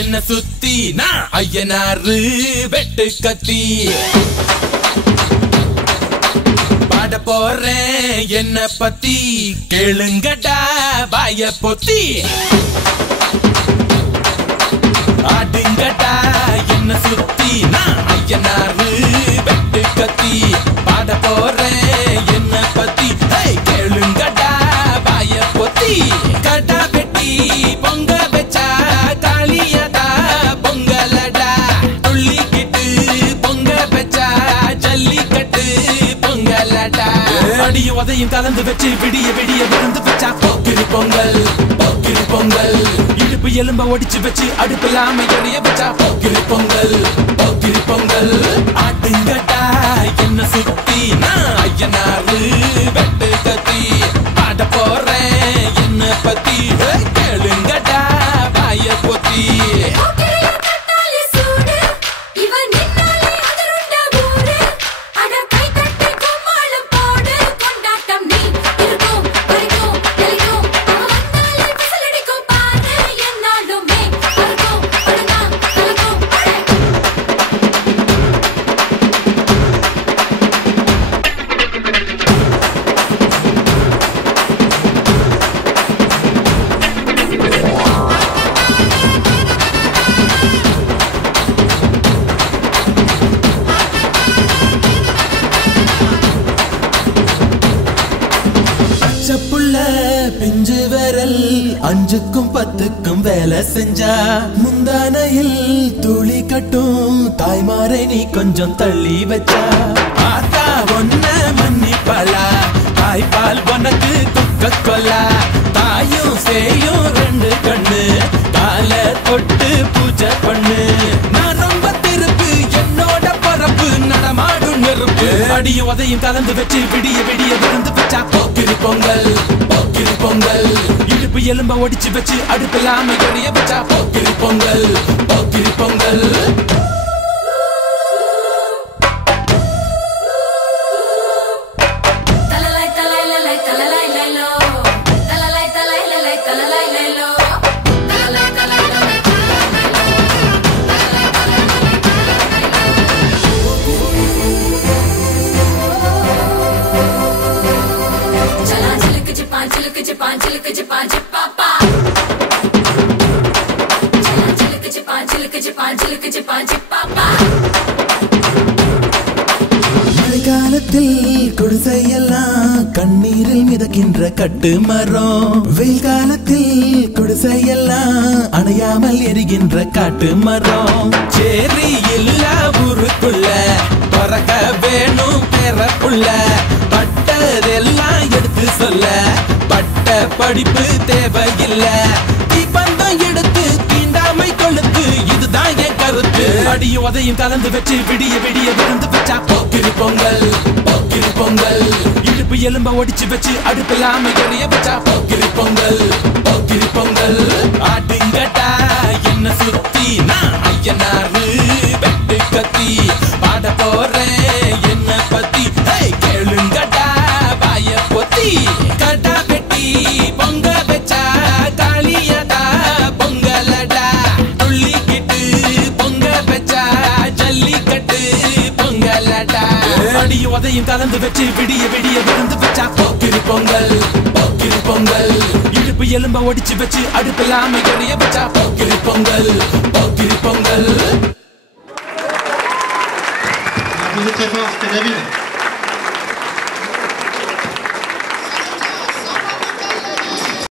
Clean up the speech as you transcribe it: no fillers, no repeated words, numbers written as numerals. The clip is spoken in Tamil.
என்ன சுத்தி நான் ஐயனாரு வெட்டு கத்தி பாட போறேன் என்ன பத்தி கேளுங்கடா வாய பொத்தி ஆடுங்கடா என்ன சுத்தி நான் ஐயனாரு வெட்டு கத்தி பாட போறேன் என்ன பத்தி கேளுங்கடா வாய பொத்தி கடா வெட்டி பொங்க வச்சா காளியதா பொங்கலடா துள்ளிக்கிட்டு பொங்க வச்சா ஜல்லிக்கட்டு பொங்கலடா அடியும் உதையும் கலந்து வச்சு விடிய விடிய விருந்து வச்சா போக்கிரி பொங்கல் போக்கிரி பொங்கல் இடுப்பு எலும்ப ஒடிச்சு வச்சு அடுப்பில்லாம எறிய வச்சா போக்கிரி பொங்கல் போக்கிரி பொங்கல் ஆட்டுங்கடா என்ன சுத்தி நான் ஐயனாரு வெட்டு கத்தி பாட போறேன் என்ன பத்தி கேளுங்கடா வாய பொத்தி பிஞ்சு விரல் அஞ்சுக்கும் பத்துக்கும் வேலை செஞ்சா முந்தானையில் துளி கட்டும் தாய்மாரை நீ கொஞ்சம் தள்ளி வச்சா ஆத்தா ஒன்ன மன்னிப்பலா தாய்பால் உனக்கு குக்க கொல்லா தாயும் சேயும் ரெண்டு கண்ணு கால தொட்டு பூஜை பண்ணு நான் ரொம்ப திருப்பு என்னோட பரப்பு நடமாடும் நெருப்பு அடியும் உதையும் கலந்து வச்சு விடிய விடிய விருந்து வச்சா போக்கிரி பொங்கல் போக்கிரி பொங்கல் இடுப்பு எலும்ப ஒடிச்சு வச்சு அடுப்பில்லாம எறிய வச்சா போக்கிரி பொங்கல் போக்கிரி பொங்கல் மழைக்காலத்தில் குடிசையெல்லாம் கண்ணீரில் மிதக்கின்ற கட்டு மரம் வெயில் காலத்தில் குடிசையெல்லாம் அணையாமல் எரிகின்ற காட்டு மரம் சேரி இல்லா ஊருக்குள்ள பறக்க வேணும் பிறப்புள்ள பட்டதெல்லாம் எடுத்து சொல்ல பட்ட படிப்பு தேவையில்லை பந்தம் எடுத்து தீண்டாமை கொளுத்து இதுதான் என் கருத்து அடியும் உதையும் கலந்து வச்சு விடிய விடிய விருந்து வச்சா போக்கிரி பொங்கல் போக்கிரி பொங்கல் இடுப்பு எலும்ப ஒடிச்சு வச்சு அடுப்பில்லாம எறிய வச்சா போக்கிரி பொங்கல் போக்கிரி பொங்கல் ஆடுங்கடா என்ன சுத்தி நான் ஐயனாரு வெட்டு கத்தி பாட போறேன் என்ன பத்தி கேளுங்கடா வாய பொத்தி கடா வெட்டி பொங்க வச்சா காளியதா பொங்கலடா துள்ளிக்கிட்டு பொங்க வச்சா ஜல்லிக்கட்டு பொங்கலடா அடியும் உதையும் கலந்து வச்சு விடிய விடிய விருந்து வச்சா போக்கிரி பொங்கல் போக்கிரி பொங்கல் இடுப்பு எலும்ப ஒடிச்சு வச்சு அடுப்பில்லாம எறிய வச்சா Pokkiri Pongal Pokkiri Pongal. Vous êtes très fort, c'était David.